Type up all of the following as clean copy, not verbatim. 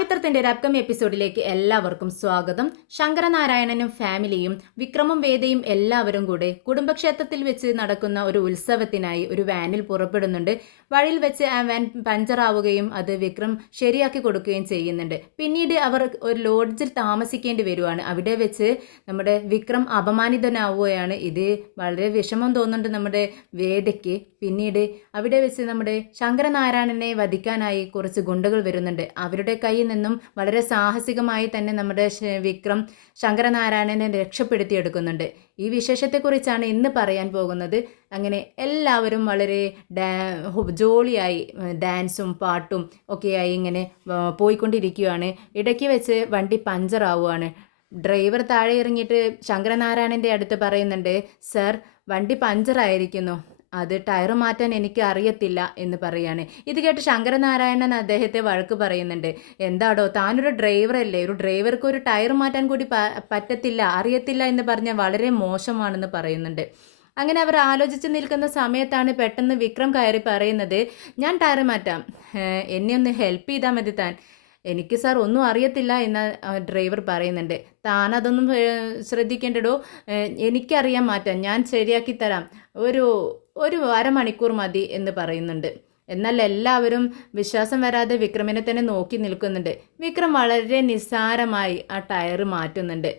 പവിത്രത്തിന്റെ ഒരു അപ്കമിംഗ് എപ്പിസോഡിലേക്ക് എല്ലാവർക്കും സ്വാഗതം. ശങ്കരനാരായണനും ഫാമിലിയും വിക്രമും വേദയും എല്ലാവരും കൂടെ കുടുംബക്ഷേത്രത്തിൽ വെച്ച് നടക്കുന്ന ഒരു ഉത്സവത്തിനായി ഒരു വാനിൽ പുറപ്പെടുന്നുണ്ട്. വഴിയിൽ വെച്ച് ആ വാൻ പഞ്ചറാവുകയും അത് വിക്രം ശരിയാക്കി കൊടുക്കുകയും ചെയ്യുന്നുണ്ട്. പിന്നീട് അവർ ഒരു ലോഡ്ജിൽ താമസിക്കേണ്ടി വരുവാണ്. അവിടെ വെച്ച് നമ്മുടെ വിക്രം അപമാനിതനാവുകയാണ്. ഇത് വളരെ വിഷമം തോന്നുന്നുണ്ട് നമ്മുടെ വേദയ്ക്ക്. പിന്നീട് അവിടെ വെച്ച് നമ്മുടെ ശങ്കരനാരായണനെ വധിക്കാനായി കുറച്ച് ഗുണ്ടകൾ വരുന്നുണ്ട്. അവരുടെ കയ്യിൽ നിന്നും വളരെ സാഹസികമായി തന്നെ നമ്മുടെ വിക്രം ശങ്കരനാരായണനെ രക്ഷപ്പെടുത്തിയെടുക്കുന്നുണ്ട്. ഈ വിശേഷത്തെക്കുറിച്ചാണ് ഇന്ന് പറയാൻ പോകുന്നത്. അങ്ങനെ എല്ലാവരും വളരെ ജോളിയായി ഡാൻസും പാട്ടും ഒക്കെയായി ഇങ്ങനെ പോയിക്കൊണ്ടിരിക്കുകയാണ്. ഇടയ്ക്ക് വെച്ച് വണ്ടി പഞ്ചറാവുകയാണ്. ഡ്രൈവർ താഴെ ഇറങ്ങിയിട്ട് ശങ്കരനാരായണൻ്റെ അടുത്ത് പറയുന്നുണ്ട്, സർ വണ്ടി പഞ്ചറായിരിക്കുന്നു, അത് ടയർ മാറ്റാൻ എനിക്ക് അറിയത്തില്ല എന്ന് പറയാണ്. ഇത് കേട്ട് ശങ്കരനാരായണൻ അദ്ദേഹത്തെ വഴക്ക് പറയുന്നുണ്ട്. എന്താടോ താനൊരു ഡ്രൈവറല്ലേ, ഒരു ഡ്രൈവർക്ക് ഒരു ടയർ മാറ്റാൻ കൂടി പറ്റത്തില്ല, അറിയത്തില്ല എന്ന് പറഞ്ഞാൽ വളരെ മോശമാണെന്ന് പറയുന്നുണ്ട്. അങ്ങനെ അവർ ആലോചിച്ച് നിൽക്കുന്ന സമയത്താണ് പെട്ടെന്ന് വിക്രം കയറി പറയുന്നത്, ഞാൻ ടയർ മാറ്റാം, എന്നെ ഒന്ന് ഹെൽപ്പ് ചെയ്താൽ മതി താൻ. എനിക്ക് സാർ ഒന്നും അറിയത്തില്ല എന്ന് ഡ്രൈവർ പറയുന്നുണ്ട്. താൻ അതൊന്നും ശ്രദ്ധിക്കേണ്ടടോ, എനിക്കറിയാൻ മാറ്റാം, ഞാൻ ശരിയാക്കി തരാം, ഒരു ഒരു അരമണിക്കൂർ മതി എന്ന് പറയുന്നുണ്ട്. എന്നാൽ എല്ലാവരും വിശ്വാസം വരാതെ വിക്രമിനെ തന്നെ നോക്കി നിൽക്കുന്നുണ്ട്. വിക്രം വളരെ നിസ്സാരമായി ആ ടയർ മാറ്റുന്നുണ്ട്.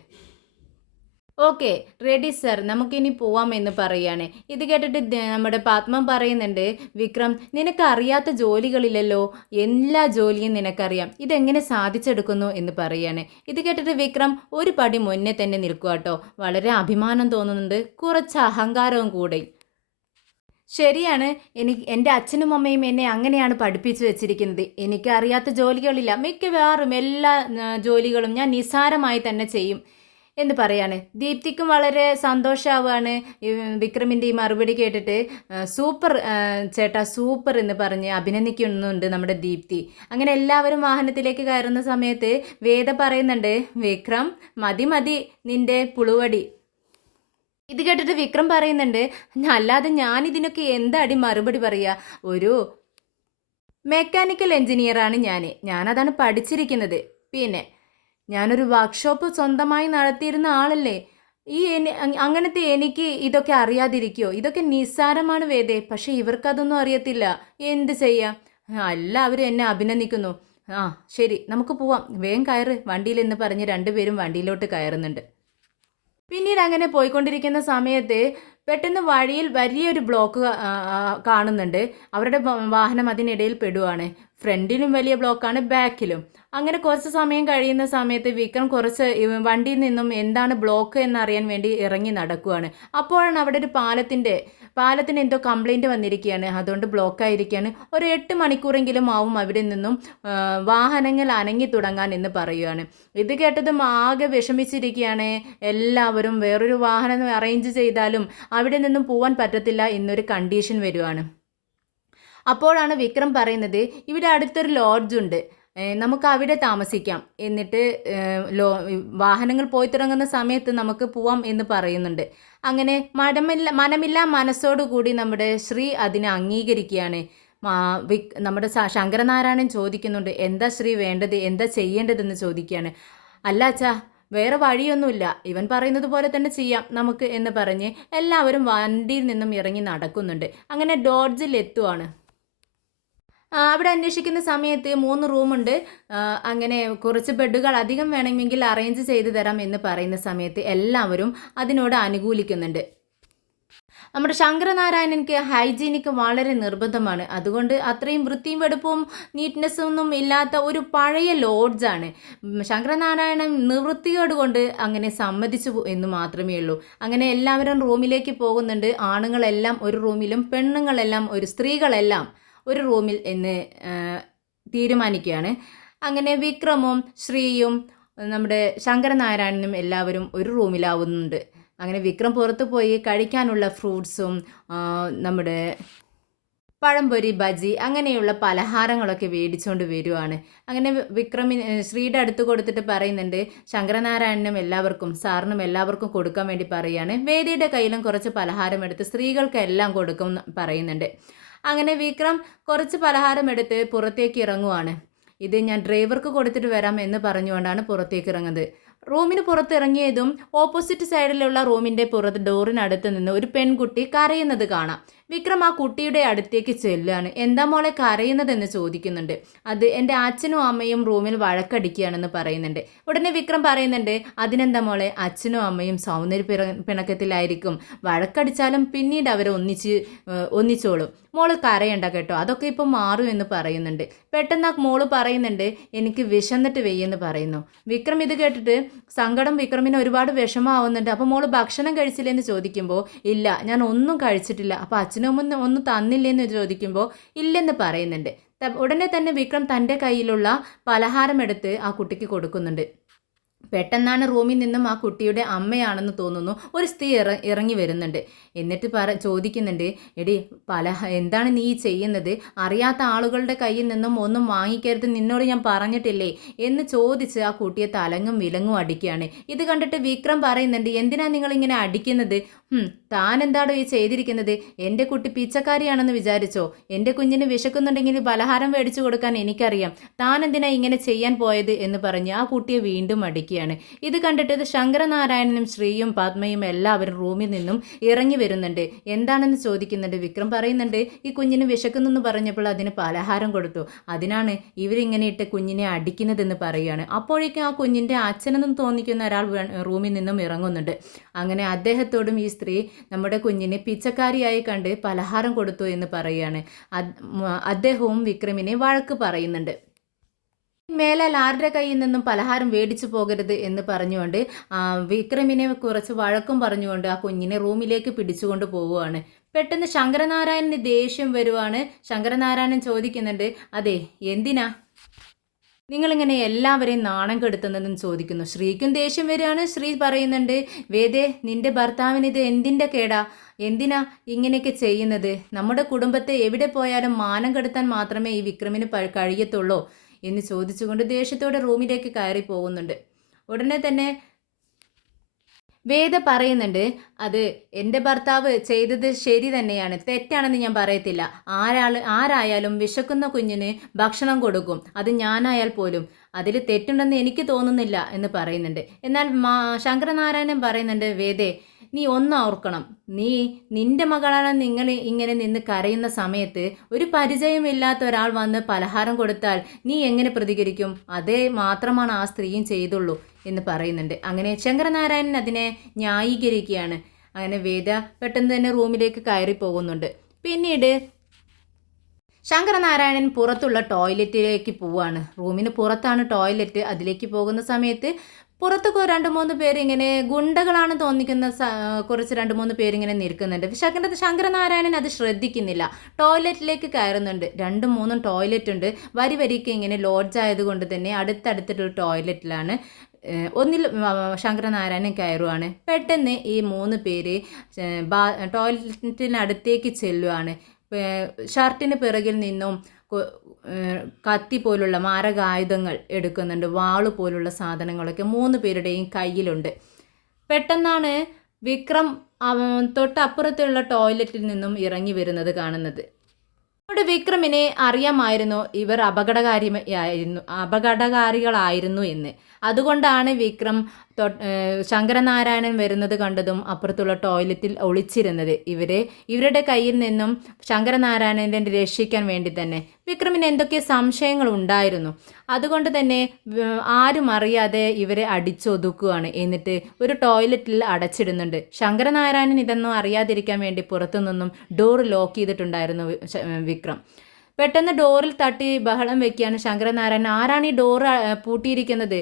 ഓക്കെ റെഡി സർ, നമുക്കിനി പോവാം എന്ന് പറയാണ്. ഇത് കേട്ടിട്ട് നമ്മുടെ പത്മം പറയുന്നുണ്ട്, വിക്രം നിനക്ക് അറിയാത്ത ജോലികളില്ലല്ലോ, എല്ലാ ജോലിയും നിനക്കറിയാം, ഇതെങ്ങനെ സാധിച്ചെടുക്കുന്നു എന്ന് പറയാണ്. ഇത് കേട്ടിട്ട് വിക്രം ഒരു പടി മുന്നേ തന്നെ നിൽക്കുക കേട്ടോ. വളരെ അഭിമാനം തോന്നുന്നുണ്ട്, കുറച്ച് അഹങ്കാരവും കൂടെ. ശരിയാണ്, എൻ്റെ അച്ഛനും അമ്മയും എന്നെ അങ്ങനെയാണ് പഠിപ്പിച്ചു വെച്ചിരിക്കുന്നത്. എനിക്ക് അറിയാത്ത ജോലികളില്ല, മിക്കവാറും എല്ലാ ജോലികളും ഞാൻ നിസ്സാരമായി തന്നെ ചെയ്യും എന്ന് പറയാണ്. ദീപ്തിക്കും വളരെ സന്തോഷമാവുകയാണ് വിക്രമിൻ്റെ ഈ മറുപടി കേട്ടിട്ട്. സൂപ്പർ ചേട്ടാ സൂപ്പർ എന്ന് പറഞ്ഞ് അഭിനന്ദിക്കുന്നുണ്ട് നമ്മുടെ ദീപ്തി. അങ്ങനെ എല്ലാവരും വാഹനത്തിലേക്ക് കയറുന്ന സമയത്ത് വേദ പറയുന്നുണ്ട്, വിക്രം മതി മതി നിൻ്റെ പുളുവടി. ഇത് കേട്ടിട്ട് വിക്രം പറയുന്നുണ്ട്, അല്ലാതെ ഞാൻ ഇതിനൊക്കെ എന്താടി മറുപടി പറയുക, ഒരു മെക്കാനിക്കൽ എൻജിനീയറാണ് ഞാനതാണ് പഠിച്ചിരിക്കുന്നത്. പിന്നെ ഞാനൊരു വർക്ക്ഷോപ്പ് സ്വന്തമായി നടത്തിയിരുന്ന ആളല്ലേ. അങ്ങനത്തെ എനിക്ക് ഇതൊക്കെ അറിയാതിരിക്കുമോ? ഇതൊക്കെ നിസ്സാരമാണ് വേദേ, പക്ഷെ ഇവർക്കതൊന്നും അറിയത്തില്ല. എന്ത് ചെയ്യാം, എല്ലാവരും എന്നെ അഭിനന്ദിക്കുന്നു. ആ ശരി നമുക്ക് പോവാം, വേഗം കയറ് വണ്ടിയിൽ എന്ന് പറഞ്ഞ് രണ്ടുപേരും വണ്ടിയിലോട്ട് കയറുന്നുണ്ട്. പിന്നീട് അങ്ങനെ പോയിക്കൊണ്ടിരിക്കുന്ന സമയത്ത് പെട്ടെന്ന് വഴിയിൽ വലിയൊരു ബ്ലോക്ക് കാണുന്നുണ്ട്. അവരുടെ വാഹനം അതിനിടയിൽ പെടുവാണ്. ഫ്രണ്ടിലും വലിയ ബ്ലോക്കാണ്, ബാക്കിലും. അങ്ങനെ കുറച്ച് സമയം കഴിയുന്ന സമയത്ത് വിക്രം കുറച്ച് വണ്ടിയിൽ നിന്നും എന്താണ് ബ്ലോക്ക് എന്നറിയാൻ വേണ്ടി ഇറങ്ങി നടക്കുകയാണ്. അപ്പോഴാണ് അവിടെ ഒരു പാലത്തിന് എന്തോ കംപ്ലൈൻറ്റ് വന്നിരിക്കുകയാണ്, അതുകൊണ്ട് ബ്ലോക്കായിരിക്കുകയാണ്. ഒരു 8 മണിക്കൂറെങ്കിലും ആവും അവിടെ നിന്നും വാഹനങ്ങൾ അനങ്ങി തുടങ്ങാൻ എന്ന് പറയുകയാണ്. ഇത് കേട്ടതും ആകെ വിഷമിച്ചിരിക്കുകയാണ് എല്ലാവരും. വേറൊരു വാഹനം അറേഞ്ച് ചെയ്താലും അവിടെ നിന്നും പോകാൻ പറ്റത്തില്ല എന്നൊരു കണ്ടീഷൻ വരുവാണ്. അപ്പോഴാണ് വിക്രം പറയുന്നത്, ഇവിടെ അടുത്തൊരു ലോഡ്ജുണ്ട്, നമുക്ക് അവിടെ താമസിക്കാം, എന്നിട്ട് വാഹനങ്ങൾ പോയി തുടങ്ങുന്ന സമയത്ത് നമുക്ക് പോവാം എന്ന് പറയുന്നുണ്ട്. അങ്ങനെ മനമില്ല മനസ്സോടുകൂടി നമ്മുടെ ശ്രീ അതിനെ അംഗീകരിക്കുകയാണ്. നമ്മുടെ ശങ്കരനാരായണൻ ചോദിക്കുന്നുണ്ട്, എന്താ ശ്രീ വേണ്ടത്, എന്താ ചെയ്യേണ്ടതെന്ന് ചോദിക്കുകയാണ്. അല്ല അച്ഛാ, വേറെ വഴിയൊന്നുമില്ല, ഇവൻ പറയുന്നത് പോലെ തന്നെ ചെയ്യാം നമുക്ക് എന്ന് പറഞ്ഞ് എല്ലാവരും വണ്ടിയിൽ നിന്നും ഇറങ്ങി നടക്കുന്നുണ്ട്. അങ്ങനെ ലോഡ്ജിൽ എത്തുവാണ്. അവിടെ അന്വേഷിക്കുന്ന സമയത്ത് 3 റൂമുണ്ട്, അങ്ങനെ കുറച്ച് ബെഡുകൾ അധികം വേണമെങ്കിൽ അറേഞ്ച് ചെയ്തു തരാം എന്ന് പറയുന്ന സമയത്ത് എല്ലാവരും അതിനോട് അനുകൂലിക്കുന്നുണ്ട്. നമ്മുടെ ശങ്കരനാരായണൻക്ക് ഹൈജീനിക് വളരെ നിർബന്ധമാണ്. അതുകൊണ്ട് അത്രയും വൃത്തിയും വെടുപ്പും നീറ്റ്നെസ്സും ഒന്നും ഇല്ലാത്ത ഒരു പഴയ ലോഡ്ജാണ്. ശങ്കരനാരായണൻ നിവൃത്തിയോട് കൊണ്ട് അങ്ങനെ സമ്മതിച്ചു എന്ന് മാത്രമേ ഉള്ളൂ. അങ്ങനെ എല്ലാവരും റൂമിലേക്ക് പോകുന്നുണ്ട്. ആണുങ്ങളെല്ലാം ഒരു റൂമിലും പെണ്ണുങ്ങളെല്ലാം സ്ത്രീകളെല്ലാം ഒരു റൂമിൽ എന്ന് തീരുമാനിക്കുകയാണ്. അങ്ങനെ വിക്രമും ശ്രീയും നമ്മുടെ ശങ്കരനാരായണനും എല്ലാവരും ഒരു റൂമിലാവുന്നുണ്ട്. അങ്ങനെ വിക്രം പുറത്തു പോയി കഴിക്കാനുള്ള ഫ്രൂട്ട്സും നമ്മുടെ പഴംപൊരി, ബജി അങ്ങനെയുള്ള പലഹാരങ്ങളൊക്കെ മേടിച്ചുകൊണ്ട് വരുവാണ്. അങ്ങനെ ശ്രീയുടെ അടുത്ത് കൊടുത്തിട്ട് പറയുന്നുണ്ട്, ശങ്കരനാരായണനും എല്ലാവർക്കും സാറിനും എല്ലാവർക്കും കൊടുക്കാൻ വേണ്ടി പറയുകയാണ്. വേദിയുടെ കയ്യിലും കുറച്ച് പലഹാരം എടുത്ത് സ്ത്രീകൾക്കെല്ലാം കൊടുക്കും പറയുന്നുണ്ട്. അങ്ങനെ വിക്രം കുറച്ച് പലഹാരം എടുത്ത് പുറത്തേക്ക് ഇറങ്ങുവാണ്. ഇത് ഞാൻ ഡ്രൈവർക്ക് കൊടുത്തിട്ട് വരാം എന്ന് പറഞ്ഞുകൊണ്ടാണ് പുറത്തേക്ക് ഇറങ്ങുന്നത്. റൂമിന് പുറത്തിറങ്ങിയതും ഓപ്പോസിറ്റ് സൈഡിലുള്ള റൂമിൻ്റെ പുറത്ത് ഡോറിനടുത്ത് നിന്ന് ഒരു പെൺകുട്ടി കരയുന്നത് കാണാം. വിക്രം ആ കുട്ടിയുടെ അടുത്തേക്ക് ചെല്ലുകയാണ്. എന്താ മോളെ കരയുന്നതെന്ന് ചോദിക്കുന്നുണ്ട്. അത് എൻ്റെ അച്ഛനും അമ്മയും റൂമിൽ വഴക്കടിക്കുകയാണെന്ന് പറയുന്നുണ്ട്. ഉടനെ വിക്രം പറയുന്നുണ്ട്, അതിനെന്താ മോളെ, അച്ഛനും അമ്മയും സൗന്ദര്യ പിണക്കത്തിലായിരിക്കും, വഴക്കടിച്ചാലും പിന്നീട് അവർ ഒന്നിച്ചോളും, മോള് കരയണ്ട കേട്ടോ, അതൊക്കെ ഇപ്പം മാറും എന്ന് പറയുന്നുണ്ട്. പെട്ടെന്ന് ആ മോള് പറയുന്നുണ്ട്, എനിക്ക് വിശന്നിട്ട് വെയ്യെന്ന് പറയുന്നു. വിക്രം ഇത് കേട്ടിട്ട് സങ്കടം വിക്രമിന് ഒരുപാട് വിഷമാവുന്നുണ്ട്. അപ്പോൾ മോള് ഭക്ഷണം കഴിച്ചില്ലെന്ന് ചോദിക്കുമ്പോൾ ഇല്ല ഞാൻ ഒന്നും കഴിച്ചിട്ടില്ല. അപ്പോൾ അച്ഛനും ഒന്നും തന്നില്ലെന്ന് ചോദിക്കുമ്പോൾ ഇല്ലെന്ന് പറയുന്നുണ്ട്. ഉടനെ തന്നെ വിക്രം തൻ്റെ കയ്യിലുള്ള പലഹാരം എടുത്ത് ആ കുട്ടിക്ക് കൊടുക്കുന്നുണ്ട്. പെട്ടെന്നാണ് റൂമിൽ നിന്നും ആ കുട്ടിയുടെ അമ്മയാണെന്ന് തോന്നുന്നു ഒരു സ്ത്രീ ഇറങ്ങി വരുന്നുണ്ട്. എന്നിട്ട് ചോദിക്കുന്നുണ്ട്, എടി എന്താണ് നീ ചെയ്യുന്നത്, അറിയാത്ത ആളുകളുടെ കയ്യിൽ നിന്നും ഒന്നും വാങ്ങിക്കരുത്, നിന്നോട് ഞാൻ പറഞ്ഞിട്ടില്ലേ എന്ന് ചോദിച്ച് ആ കുട്ടിയെ തലങ്ങും വിലങ്ങും അടിക്കുകയാണ്. ഇത് കണ്ടിട്ട് വിക്രം പറയുന്നുണ്ട്, എന്തിനാ നിങ്ങളിങ്ങനെ അടിക്കുന്നത്, താൻ എന്താണോ ഈ ചെയ്തിരിക്കുന്നത്, എൻ്റെ കുട്ടി പിച്ചക്കാരിയാണെന്ന് വിചാരിച്ചോ, എൻ്റെ കുഞ്ഞിന് വിശക്കുന്നുണ്ടെങ്കിൽ പലഹാരം മേടിച്ചു കൊടുക്കാൻ എനിക്കറിയാം, താൻ എന്തിനാ ഇങ്ങനെ ചെയ്യാൻ പോയത് എന്ന് പറഞ്ഞ് ആ കുട്ടിയെ വീണ്ടും അടിക്കുകയാണ്. ഇത് കണ്ടിട്ട് ശങ്കരനാരായണനും ശ്രീയും പത്മയും എല്ലാവരും റൂമിൽ നിന്നും ഇറങ്ങി വരുന്നുണ്ട്. എന്താണെന്ന് ചോദിക്കുന്നുണ്ട്. വിക്രം പറയുന്നുണ്ട്, ഈ കുഞ്ഞിന് വിശക്കുന്നെന്ന് പറഞ്ഞപ്പോൾ അതിന് പലഹാരം കൊടുത്തു, അതിനാണ് ഇവരിങ്ങനെ ഇട്ട് കുഞ്ഞിനെ അടിക്കുന്നതെന്ന് പറയുകയാണ്. അപ്പോഴേക്കും ആ കുഞ്ഞിൻ്റെ അച്ഛനെന്ന് തോന്നിക്കുന്ന ഒരാൾ റൂമിൽ നിന്നും ഇറങ്ങുന്നുണ്ട്. അങ്ങനെ അദ്ദേഹത്തോടും ഈ സ്ത്രീ നമ്മുടെ കുഞ്ഞിനെ പിച്ചക്കാരിയായി കണ്ട് പലഹാരം കൊടുത്തു എന്ന് പറയുകയാണ്. അദ്ദേഹവും വിക്രമിനെ വഴക്ക് പറയുന്നുണ്ട്. മേലാൽ ആരുടെ കയ്യിൽ നിന്നും പലഹാരം മേടിച്ചു പോകരുത് എന്ന് പറഞ്ഞുകൊണ്ട് വിക്രമിനെ കുറച്ച് വഴക്കും പറഞ്ഞുകൊണ്ട് ആ കുഞ്ഞിനെ റൂമിലേക്ക് പിടിച്ചുകൊണ്ട് പോവുകയാണ്. പെട്ടെന്ന് ശങ്കരനാരായണന് ദേഷ്യം വരുവാണ്. ശങ്കരനാരായണൻ ചോദിക്കുന്നുണ്ട്, അതെ എന്തിനാ നിങ്ങളിങ്ങനെ എല്ലാവരെയും നാണം കെടുത്തുന്നതെന്ന് ചോദിക്കുന്നു. ശ്രീക്കും ദേഷ്യം വരികയാണ്. ശ്രീ പറയുന്നുണ്ട്, വേദേ നിന്റെ ഭർത്താവിന് ഇത് എന്തിൻ്റെ കേടാ, എന്തിനാ ഇങ്ങനെയൊക്കെ ചെയ്യുന്നത്, നമ്മുടെ കുടുംബത്തെ എവിടെ പോയാലും മാനം കെടുത്താൻ മാത്രമേ ഈ വിക്രമിന് കഴിയത്തുള്ളൂ എന്ന് ചോദിച്ചുകൊണ്ട് ദേഷ്യത്തോടെ റൂമിലേക്ക് കയറി പോകുന്നുണ്ട്. ഉടനെ തന്നെ വേദ പറയുന്നുണ്ട്, അത് എൻ്റെ ഭർത്താവ് ചെയ്തത് ശരി തന്നെയാണ്, തെറ്റാണെന്ന് ഞാൻ പറയത്തില്ല, ആരായാലും വിശക്കുന്ന കുഞ്ഞിന് ഭക്ഷണം കൊടുക്കും, അത് ഞാനായാൽ പോലും, അതിൽ തെറ്റുണ്ടെന്ന് എനിക്ക് തോന്നുന്നില്ല എന്ന് പറയുന്നുണ്ട്. എന്നാൽ ശങ്കരനാരായണൻ പറയുന്നുണ്ട്, വേദേ നീ ഒന്ന് ഓർക്കണം, നിന്റെ മകളാണ് നിങ്ങൾ ഇങ്ങനെ നിന്ന് കരയുന്ന സമയത്ത് ഒരു പരിചയമില്ലാത്ത ഒരാൾ വന്ന് പലഹാരം കൊടുത്താൽ നീ എങ്ങനെ പ്രതികരിക്കും, അതേ മാത്രമാണ് ആ സ്ത്രീയും ചെയ്തുള്ളൂ എന്ന് പറയുന്നുണ്ട്. അങ്ങനെ ശങ്കരനാരായണൻ അതിനെ ന്യായീകരിക്കുകയാണ്. അങ്ങനെ വേദ പെട്ടെന്ന് തന്നെ റൂമിലേക്ക് കയറി പോകുന്നുണ്ട്. പിന്നീട് ശങ്കരനാരായണൻ പുറത്തുള്ള ടോയ്ലറ്റിലേക്ക് പോവാണ്. റൂമിന് പുറത്താണ് ടോയ്ലറ്റ്. അതിലേക്ക് പോകുന്ന സമയത്ത് പുറത്തൊക്കെ 2-3 പേര് ഇങ്ങനെ ഗുണ്ടകളാണ് തോന്നിക്കുന്ന കുറച്ച് 2-3 പേരിങ്ങനെ നിൽക്കുന്നുണ്ട്. ശങ്കരനാരായണൻ അത് ശ്രദ്ധിക്കുന്നില്ല. ടോയ്ലറ്റിലേക്ക് കയറുന്നുണ്ട്. 2-3 ടോയ്ലറ്റ് ഉണ്ട്. വരിക്ക് ഇങ്ങനെ ലോഡ്ജ് ആയതുകൊണ്ട് തന്നെ അടുത്തടുത്തിട്ടുള്ള ടോയ്ലറ്റിലാണ്. ഒന്നിൽ ശങ്കരനാരായണൻ കയറുവാണ്. പെട്ടെന്ന് ഈ 3 പേര് ടോയ്ലറ്റിനടുത്തേക്ക് ചെല്ലുവാണ്. ഷർട്ടിന് പിറകിൽ നിന്നും കത്തി പോലുള്ള മാരകായുധങ്ങൾ എടുക്കുന്നുണ്ട്. വാള് പോലുള്ള സാധനങ്ങളൊക്കെ 3 പേരുടെയും കയ്യിലുണ്ട്. പെട്ടെന്നാണ് വിക്രം തൊട്ടപ്പുറത്തുള്ള ടോയ്ലറ്റിൽ നിന്നും ഇറങ്ങി വരുന്നത് കാണുന്നത്. അവിടെ വിക്രമിനെ അറിയാമായിരുന്നു ഇവർ അപകടകാരികളായിരുന്നു എന്ന്. അതുകൊണ്ടാണ് വിക്രം ശങ്കരനാരായണൻ വരുന്നത് കണ്ടതും അപ്പുറത്തുള്ള ടോയ്ലറ്റിൽ ഒളിച്ചിരുന്നത്. ഇവരുടെ കയ്യിൽ നിന്നും ശങ്കരനാരായണനെ രക്ഷിക്കാൻ വേണ്ടി തന്നെ. വിക്രമിന് എന്തൊക്കെ സംശയങ്ങൾ ഉണ്ടായിരുന്നു. അതുകൊണ്ട് തന്നെ ആരും അറിയാതെ ഇവരെ അടിച്ചൊതുക്കുകയാണ്. എന്നിട്ട് ഒരു ടോയ്ലറ്റിൽ അടച്ചിടുന്നുണ്ട്. ശങ്കരനാരായണൻ ഇതൊന്നും അറിയാതിരിക്കാൻ വേണ്ടി പുറത്തുനിന്നും ഡോർ ലോക്ക് ചെയ്തിട്ടുണ്ടായിരുന്നു വിക്രം. പെട്ടെന്ന് ഡോറിൽ തട്ടി ബഹളം വെക്കുകയാണ് ശങ്കരനാരായണൻ. ആരാണ് ഈ ഡോറ് പൂട്ടിയിരിക്കുന്നത്,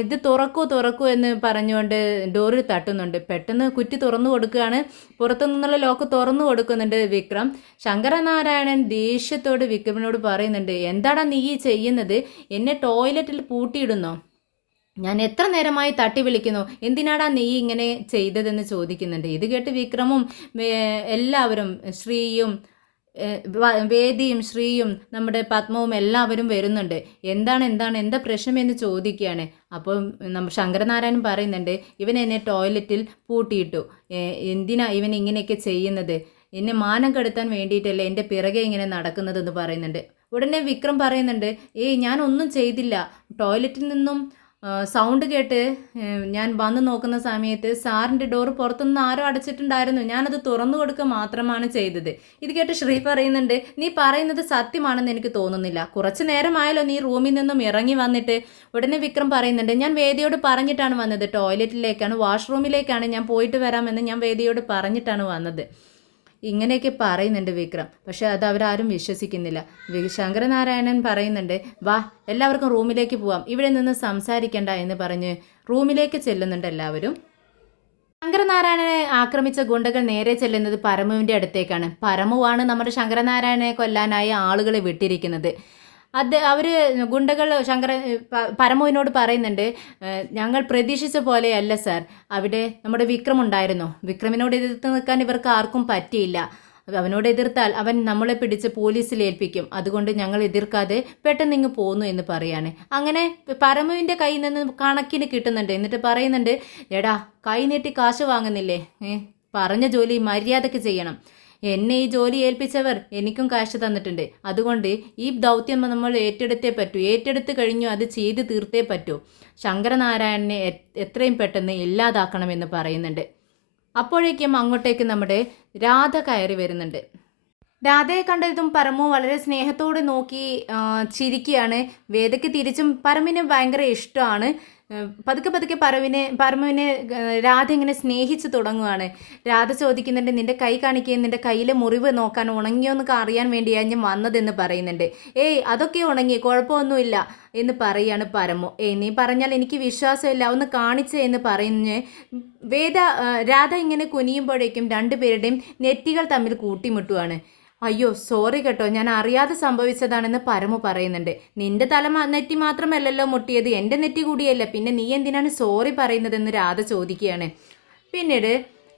ഇത് തുറക്കൂ എന്ന് പറഞ്ഞുകൊണ്ട് ഡോറിൽ തട്ടുന്നുണ്ട്. പെട്ടെന്ന് കുറ്റി തുറന്നു കൊടുക്കുകയാണ്. പുറത്തു നിന്നുള്ള ലോക്ക് തുറന്നു കൊടുക്കുന്നുണ്ട് വിക്രം. ശങ്കരനാരായണൻ ദേഷ്യത്തോട് വിക്രമിനോട് പറയുന്നുണ്ട്, എന്താടാ നീ ചെയ്യുന്നത്, എന്നെ ടോയ്ലറ്റിൽ പൂട്ടിയിടുന്നോ, ഞാൻ എത്ര നേരമായി തട്ടി വിളിക്കുന്നു, എന്തിനാടാ നീ ഇങ്ങനെ ചെയ്തതെന്ന് ചോദിക്കുന്നുണ്ട്. ഇത് കേട്ട് വിക്രമും എല്ലാവരും ശ്രീയും വേദിയും ശ്രീയും നമ്മുടെ പത്മവും എല്ലാവരും വരുന്നുണ്ട്. എന്താ പ്രശ്നമെന്ന് ചോദിക്കുകയാണ്. അപ്പോൾ ശങ്കരനാരായണൻ പറയുന്നുണ്ട്, ഇവൻ എന്നെ ടോയ്ലറ്റിൽ പൂട്ടിയിട്ടു, എന്തിനാ ഇവൻ ഇങ്ങനെയൊക്കെ ചെയ്യുന്നത്, എന്നെ മാനം കെടുത്താൻ വേണ്ടിയിട്ടല്ലേ എൻ്റെ പിറകെ ഇങ്ങനെ നടക്കുന്നതെന്ന് പറയുന്നുണ്ട്. ഉടനെ വിക്രം പറയുന്നുണ്ട്, ഏയ് ഞാൻ ഒന്നും ചെയ്തില്ല. ടോയ്ലറ്റിൽ നിന്നും സൗണ്ട് കേട്ട് ഞാൻ വന്ന് നോക്കുന്ന സമയത്ത് സാറിൻ്റെ ഡോറ് പുറത്തുനിന്ന് ആരോ അടച്ചിട്ടുണ്ടായിരുന്നു. ഞാനത് തുറന്നു കൊടുക്കുക മാത്രമാണ് ചെയ്തത്. ഇത് കേട്ട് ശ്രീ പറയുന്നുണ്ട്, നീ പറയുന്നത് സത്യമാണെന്ന് എനിക്ക് തോന്നുന്നില്ല. കുറച്ച് നേരമായല്ലോ നീ റൂമിൽ നിന്നും ഇറങ്ങി വന്നിട്ട്. ഉടനെ വിക്രം പറയുന്നുണ്ട്, ഞാൻ വേദിയോട് പറഞ്ഞിട്ടാണ് വന്നത്. ടോയ്ലറ്റിലേക്കാണ്, വാഷ്റൂമിലേക്കാണ് ഞാൻ പോയിട്ട് വരാമെന്ന് ഞാൻ വേദിയോട് പറഞ്ഞിട്ടാണ് വന്നത്. ഇങ്ങനെയൊക്കെ പറയുന്നുണ്ട് വിക്രം. പക്ഷെ അത് അവരാരും വിശ്വസിക്കുന്നില്ല. ശങ്കരനാരായണൻ പറയുന്നുണ്ട്, വാ എല്ലാവർക്കും റൂമിലേക്ക് പോവാം, ഇവിടെ നിന്ന് സംസാരിക്കണ്ട എന്ന് പറഞ്ഞ് റൂമിലേക്ക് ചെല്ലുന്നുണ്ട് എല്ലാവരും. ശങ്കരനാരായണനെ ആക്രമിച്ച ഗുണ്ടകൾ നേരെ ചെല്ലുന്നത് പരമുവിൻ്റെ അടുത്തേക്കാണ്. പരമുവാണ് നമ്മുടെ ശങ്കരനാരായണനെ കൊല്ലാനായി ആളുകളെ വിട്ടിരിക്കുന്നത്. അവർ ഗുണ്ടകൾ പരമുവിനോട് പറയുന്നുണ്ട്, ഞങ്ങൾ പ്രതീക്ഷിച്ച പോലെയല്ല സാർ, അവിടെ നമ്മുടെ വിക്രം ഉണ്ടായിരുന്നു. വിക്രമിനോട് എതിർത്ത് നിൽക്കാൻ ഇവർക്ക് ആർക്കും പറ്റിയില്ല. അവനോട് എതിർത്താൽ അവൻ നമ്മളെ പിടിച്ച് പോലീസിൽ ഏൽപ്പിക്കും. അതുകൊണ്ട് ഞങ്ങൾ എതിർക്കാതെ പെട്ടെന്ന് ഇങ്ങ് പോന്നു എന്ന് പറയാണ്. അങ്ങനെ പരമുവിൻ്റെ കയ്യിൽ നിന്ന് കണക്കിന് കിട്ടുന്നുണ്ട്. എന്നിട്ട് പറയുന്നുണ്ട്, എടാ കൈ നീട്ടി കാശ് വാങ്ങുന്നില്ലേ, പറഞ്ഞ ജോലി മര്യാദയ്ക്ക് ചെയ്യണം. എന്നെ ഈ ജോലി ഏൽപ്പിച്ചവർ എനിക്കും കാശ് തന്നിട്ടുണ്ട്. അതുകൊണ്ട് ഈ ദൗത്യം നമ്മൾ ഏറ്റെടുത്തേ പറ്റൂ. ഏറ്റെടുത്ത് കഴിഞ്ഞു അത് ചെയ്ത് തീർത്തേ പറ്റൂ. ശങ്കരനാരായണനെ എത്രയും പെട്ടെന്ന് ഇല്ലാതാക്കണമെന്ന് പറയുന്നുണ്ട്. അപ്പോഴേക്കും അങ്ങോട്ടേക്ക് നമ്മുടെ രാധ കയറി വരുന്നുണ്ട്. രാധയെ കണ്ടതും പരമു വളരെ സ്നേഹത്തോടെ നോക്കി ചിരിക്കുകയാണ്. വേദയ്ക്ക് തിരിച്ചും പരമിന് ഭയങ്കര ഇഷ്ടമാണ്. പതുക്കെ പതുക്കെ പരമുവിനെ രാധ ഇങ്ങനെ സ്നേഹിച്ച് തുടങ്ങുകയാണ്. രാധ ചോദിക്കുന്നുണ്ട്, നിന്റെ കൈ കാണിക്കുകയും നിന്റെ കയ്യിലെ മുറിവ് നോക്കാൻ ഉണങ്ങിയോന്നൊക്കെ അറിയാൻ വേണ്ടിയാണ് ഞാൻ വന്നതെന്ന് പറയുന്നുണ്ട്. ഏയ് അതൊക്കെ ഉണങ്ങി, കുഴപ്പമൊന്നുമില്ല എന്ന് പറയാണ് പരമു. നീ പറഞ്ഞാൽ എനിക്ക് വിശ്വാസമില്ല, ഒന്ന് കാണിച്ചേ എന്ന് പറഞ്ഞ് രാധ ഇങ്ങനെ കുനിയുമ്പോഴേക്കും രണ്ടുപേരുടെയും നെറ്റികൾ തമ്മിൽ കൂട്ടിമുട്ടുകയാണ്. അയ്യോ സോറി കേട്ടോ, ഞാൻ അറിയാതെ സംഭവിച്ചതാണെന്ന് പരമു പറയുന്നുണ്ട്. നിന്റെ നെറ്റി മാത്രമല്ലല്ലോ മുട്ടിയത്, എൻ്റെ നെറ്റി കൂടിയല്ല, പിന്നെ നീ എന്തിനാണ് സോറി പറയുന്നതെന്ന് രാധ ചോദിക്കുകയാണ്. പിന്നീട്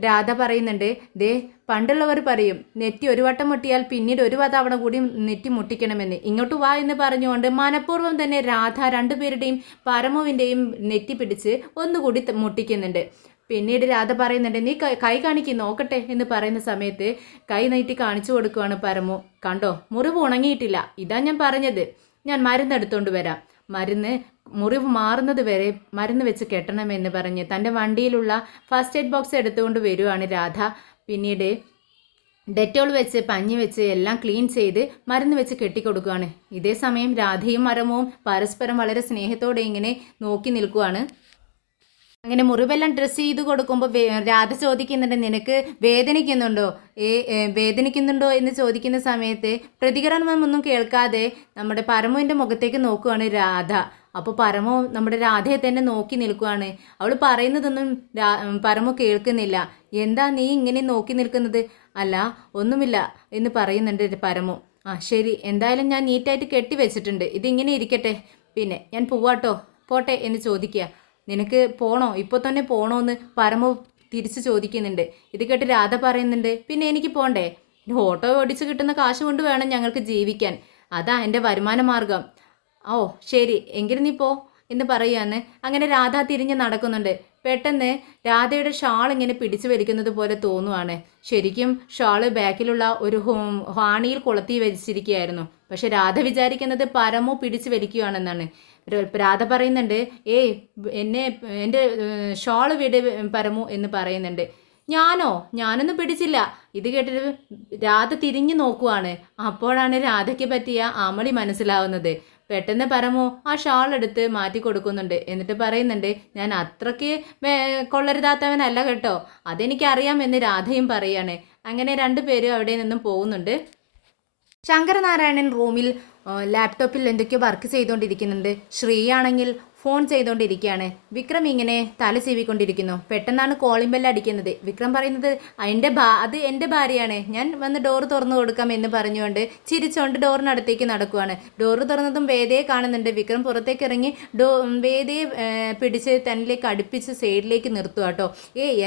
രാധ പറയുന്നുണ്ട്, ദേ പണ്ടുള്ളവർ പറയും നെറ്റി ഒരു വട്ടം മുട്ടിയാൽ പിന്നീട് ഒരു തവണ കൂടി നെറ്റി മുട്ടിക്കണമെന്ന്. ഇങ്ങോട്ട് വാ എന്ന് പറഞ്ഞുകൊണ്ട് മനഃപൂർവ്വം തന്നെ രാധ രണ്ടുപേരുടെയും പരമുവിൻ്റെയും നെറ്റി പിടിച്ച് ഒന്നുകൂടി മുട്ടിക്കുന്നുണ്ട്. പിന്നീട് രാധ പറയുന്നുണ്ട്, നീ കൈ കാണിക്ക് നോക്കട്ടെ എന്ന് പറയുന്ന സമയത്ത് കൈ നീട്ടി കാണിച്ചു കൊടുക്കുവാണ് പരമു. കണ്ടോ, മുറിവ് ഉണങ്ങിയിട്ടില്ല, ഇതാ ഞാൻ പറഞ്ഞത്, ഞാൻ മരുന്ന് എടുത്തുകൊണ്ട് വരാം, മുറിവ് മാറുന്നത് വരെ മരുന്ന് വെച്ച് കെട്ടണമെന്ന് പറഞ്ഞ് തൻ്റെ വണ്ടിയിലുള്ള ഫസ്റ്റ് എയ്ഡ് ബോക്സ് എടുത്തുകൊണ്ട് വരുവാണ് രാധ. പിന്നീട് ഡെറ്റോൾ വെച്ച് പഞ്ഞി വെച്ച് എല്ലാം ക്ലീൻ ചെയ്ത് മരുന്ന് വെച്ച് കെട്ടിക്കൊടുക്കുകയാണ്. ഇതേ സമയം രാധയും മരമും പരസ്പരം വളരെ സ്നേഹത്തോടെ ഇങ്ങനെ നോക്കി നിൽക്കുവാണ്. അങ്ങനെ മുറിവെല്ലാം ഡ്രസ്സ് ചെയ്ത് കൊടുക്കുമ്പോൾ രാധ ചോദിക്കുന്നുണ്ട്, നിനക്ക് വേദനിക്കുന്നുണ്ടോ എന്ന് ചോദിക്കുന്ന സമയത്ത് പ്രതികരണമൊന്നും കേൾക്കാതെ നമ്മുടെ പരമുവിൻ്റെ മുഖത്തേക്ക് നോക്കുവാണ് രാധ. അപ്പോൾ പരമു നമ്മുടെ രാധയെ തന്നെ നോക്കി നിൽക്കുവാണ്. അവൾ പറയുന്നതൊന്നും പരമു കേൾക്കുന്നില്ല. എന്താ നീ ഇങ്ങനെ നോക്കി നിൽക്കുന്നത്? അല്ല ഒന്നുമില്ല എന്ന് പറയുന്നുണ്ട് പരമു. ശരി, എന്തായാലും ഞാൻ നീറ്റായിട്ട് കെട്ടിവെച്ചിട്ടുണ്ട്, ഇതിങ്ങനെ ഇരിക്കട്ടെ, പിന്നെ ഞാൻ പോട്ടെ എന്ന് ചോദിക്കുക. നിനക്ക് പോണോ, ഇപ്പോൾ തന്നെ പോണോന്ന് പരമു തിരിച്ച് ചോദിക്കുന്നുണ്ട്. ഇത് കേട്ട് രാധ പറയുന്നുണ്ട്, പിന്നെ എനിക്ക് പോണ്ടേ, ഓട്ടോ ഓടിച്ച് കിട്ടുന്ന കാശ് കൊണ്ട് വേണം ഞങ്ങൾക്ക് ജീവിക്കാൻ, അതാ എൻ്റെ വരുമാന മാർഗം. ഓ ശരി, എങ്കിലും നീ പോ എന്ന് പറയുകയാണ്. അങ്ങനെ രാധ തിരിഞ്ഞ് നടക്കുന്നുണ്ട്. പെട്ടെന്ന് രാധയുടെ ഷാൾ ഇങ്ങനെ പിടിച്ചു വലിക്കുന്നത് പോലെ തോന്നുവാണ്. ശരിക്കും ഷാള് ബാക്കിലുള്ള ഒരു ഹാണിയിൽ കൊളുത്തി വെച്ചിരിക്കുകയായിരുന്നു. പക്ഷെ രാധ വിചാരിക്കുന്നത് പരമു പിടിച്ചു വലിക്കുകയാണെന്നാണ്. രാധ പറയുന്നുണ്ട്, എൻ്റെ ഷാള് വിട് പരമു എന്ന് പറയുന്നുണ്ട്. ഞാനൊന്നും പിടിച്ചില്ല. ഇത് കേട്ടിട്ട് രാധ തിരിഞ്ഞു നോക്കുവാണ്. അപ്പോഴാണ് രാധയ്ക്ക് പറ്റിയ അമളി മനസ്സിലാവുന്നത്. പെട്ടെന്ന് പരമു ആ ഷാൾ എടുത്ത് മാറ്റി കൊടുക്കുന്നുണ്ട്. എന്നിട്ട് പറയുന്നുണ്ട്, ഞാൻ അത്രയ്ക്ക് കൊള്ളരുതാത്തവനല്ല കേട്ടോ, അതെനിക്കറിയാമെന്ന് രാധയും പറയാണ്. അങ്ങനെ രണ്ടുപേരും അവിടെ നിന്നും പോകുന്നുണ്ട്. ശങ്കരനാരായണൻ റൂമിൽ ലാപ്ടോപ്പിൽ എന്തൊക്കെയോ വർക്ക് ചെയ്തുകൊണ്ടിരിക്കുന്നുണ്ട്. ശ്രീയാണെങ്കിൽ ഫോൺ ചെയ്തുകൊണ്ടിരിക്കുകയാണ്. വിക്രം ഇങ്ങനെ തല ചീവിക്കൊണ്ടിരിക്കുന്നു. പെട്ടെന്നാണ് കോളിംഗ് ബെല്ല് അടിക്കുന്നത്. വിക്രം പറയുന്നത്, അത് എൻ്റെ ഭാര്യയാണ്, ഞാൻ വന്ന് ഡോറ് തുറന്നു കൊടുക്കാം എന്ന് പറഞ്ഞുകൊണ്ട് ചിരിച്ചുകൊണ്ട് ഡോറിനടുത്തേക്ക് നടക്കുവാണ്. ഡോറ് തുറന്നതും വേദയെ കാണുന്നുണ്ട്. വിക്രം പുറത്തേക്ക് ഇറങ്ങി വേദയെ പിടിച്ച് തന്നിലേക്ക് അടുപ്പിച്ച് സൈഡിലേക്ക് നിർത്തുക കേട്ടോ.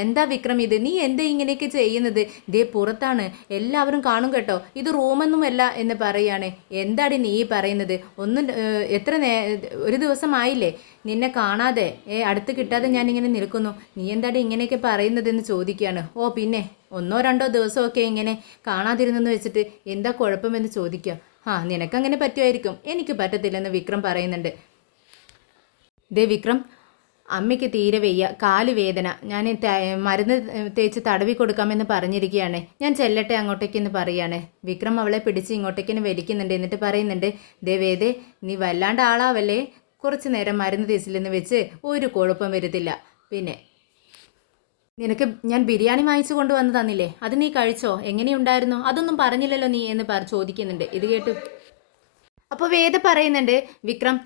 എന്താ വിക്രം ഇത്, നീ എന്താ ഇങ്ങനെയൊക്കെ ചെയ്യുന്നത്? ഇതേ പുറത്താണ്, എല്ലാവരും കാണും കേട്ടോ, ഇത് റൂമൊന്നുമല്ല എന്ന് പറയാണ്. എന്താടി നീ പറയുന്നത്? ഒരു ദിവസമായില്ലേ നിന്നെ കാണാതെ, അടുത്ത് കിട്ടാതെ ഞാനിങ്ങനെ നിൽക്കുന്നു, നീ എന്താടി ഇങ്ങനെയൊക്കെ പറയുന്നതെന്ന് ചോദിക്കുകയാണ്. പിന്നെ 1-2 ദിവസമൊക്കെ ഇങ്ങനെ കാണാതിരുന്നെന്ന് വെച്ചിട്ട് എന്താ കുഴപ്പമെന്ന് ചോദിക്കുക. ആ നിനക്കങ്ങനെ പറ്റുമായിരിക്കും, എനിക്ക് പറ്റത്തില്ലെന്ന് വിക്രം പറയുന്നുണ്ട്. ദേ വിക്രം, അമ്മയ്ക്ക് തീരെ വയ്യ, കാല് വേദന, ഞാൻ മരുന്ന് തേച്ച് തടവി കൊടുക്കാമെന്ന് പറഞ്ഞിരിക്കുകയാണ്, ഞാൻ ചെല്ലട്ടെ അങ്ങോട്ടേക്കെന്ന് പറയാണ്. വിക്രം അവളെ പിടിച്ച് ഇങ്ങോട്ടേക്കിന് വലിക്കുന്നുണ്ട്. എന്നിട്ട് പറയുന്നുണ്ട്, ദേ വേദേ, നീ വല്ലാണ്ട് ആളാവല്ലേ, കുറച്ച് നേരം മരുന്ന് തേച്ചില്ലെന്ന് വെച്ച് ഒരു കുഴപ്പം വരുത്തില്ല. പിന്നെ നിനക്ക് ഞാൻ ബിരിയാണി വാങ്ങിച്ചു കൊണ്ടുവന്ന് തന്നില്ലേ, അത് നീ കഴിച്ചോ, എങ്ങനെയുണ്ടായിരുന്നു, അതൊന്നും പറഞ്ഞില്ലല്ലോ നീ എന്ന് ചോദിക്കുന്നുണ്ട്. ഇത് കേട്ടു അപ്പോൾ വേദ പറയുന്നുണ്ട്, വിക്രം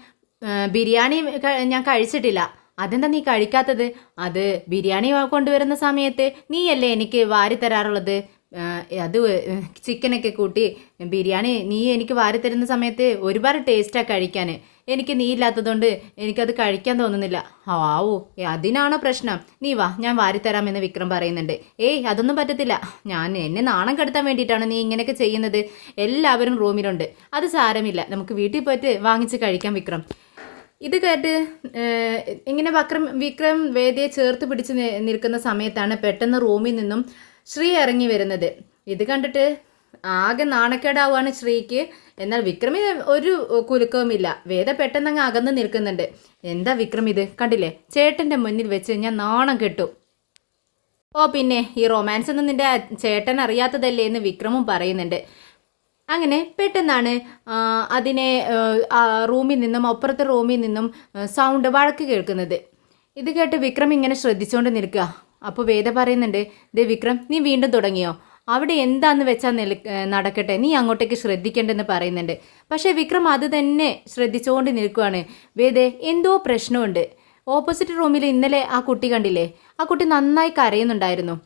ബിരിയാണി ഞാൻ കഴിച്ചിട്ടില്ല. അതെന്താ നീ കഴിക്കാത്തത്? അത് ബിരിയാണി കൊണ്ടുവരുന്ന സമയത്ത് നീയല്ലേ എനിക്ക് വാരി തരാറുള്ളത്. അത് ചിക്കനൊക്കെ കൂട്ടി ബിരിയാണി നീ എനിക്ക് വാരി തരുന്ന സമയത്ത് ഒരുപാട് ടേസ്റ്റാണ് കഴിക്കാൻ. എനിക്ക് നീ ഇല്ലാത്തതുകൊണ്ട് എനിക്കത് കഴിക്കാൻ തോന്നുന്നില്ല. ആവോ, അതിനാണോ പ്രശ്നം? നീ വാ, ഞാൻ വാരിത്തരാമെന്ന് വിക്രം പറയുന്നുണ്ട്. ഏയ് അതൊന്നും പറ്റത്തില്ല, എന്നെ നാണം കെടുത്താൻ വേണ്ടിയിട്ടാണ് നീ ഇങ്ങനെയൊക്കെ ചെയ്യുന്നത്. എല്ലാവരും റൂമിലുണ്ട്, അത് സാരമില്ല, നമുക്ക് വീട്ടിൽ പോയിട്ട് വാങ്ങിച്ച് കഴിക്കാം വിക്രം. ഇത് കേട്ട് ഇങ്ങനെ വിക്രം വേദയെ ചേർത്ത് പിടിച്ച് നിൽക്കുന്ന സമയത്താണ് പെട്ടെന്ന് റൂമിൽ നിന്നും ശ്രീ ഇറങ്ങി വരുന്നത്. ഇത് കണ്ടിട്ട് ആകെ നാണക്കേടാവുകയാണ് ശ്രീക്ക്. എന്നാൽ വിക്രമിന് ഒരു കുലുക്കവുമില്ല. വേദ പെട്ടെന്ന് അങ്ങ് അകന്ന് നിൽക്കുന്നുണ്ട്. എന്താ വിക്രം ഇത് കണ്ടില്ലേ, ചേട്ടൻ്റെ മുന്നിൽ വെച്ച് ഞാൻ നാണം കെട്ടു. ഓ പിന്നെ ഈ റൊമാൻസ് ഒന്നും നിന്റെ ചേട്ടൻ അറിയാത്തതല്ലേ എന്ന് വിക്രമും പറയുന്നുണ്ട്. അങ്ങനെ പെട്ടെന്നാണ് അതിനെ റൂമിൽ നിന്നും അപ്പുറത്തെ റൂമിൽ നിന്നും സൗണ്ട് വഴക്ക് കേൾക്കുന്നത്. ഇത് കേട്ട് വിക്രം ഇങ്ങനെ ശ്രദ്ധിച്ചുകൊണ്ട് നിൽക്കുക. അപ്പോൾ വേദ പറയുന്നുണ്ട്, ദേ വിക്രം, നീ വീണ്ടും തുടങ്ങിയോ? അവിടെ എന്താന്ന് വെച്ചാൽ നടക്കട്ടെ, നീ അങ്ങോട്ടേക്ക് ശ്രദ്ധിക്കേണ്ടെന്ന് പറയുന്നുണ്ട്. പക്ഷേ വിക്രം അത് തന്നെ ശ്രദ്ധിച്ചുകൊണ്ട് നിൽക്കുകയാണ്. വേദേ, എന്തോ പ്രശ്നമുണ്ട്. ഓപ്പോസിറ്റ് റൂമിൽ ഇന്നലെ ആ കുട്ടി കണ്ടില്ലേ, ആ കുട്ടി നന്നായി കരയുന്നുണ്ടായിരുന്നു.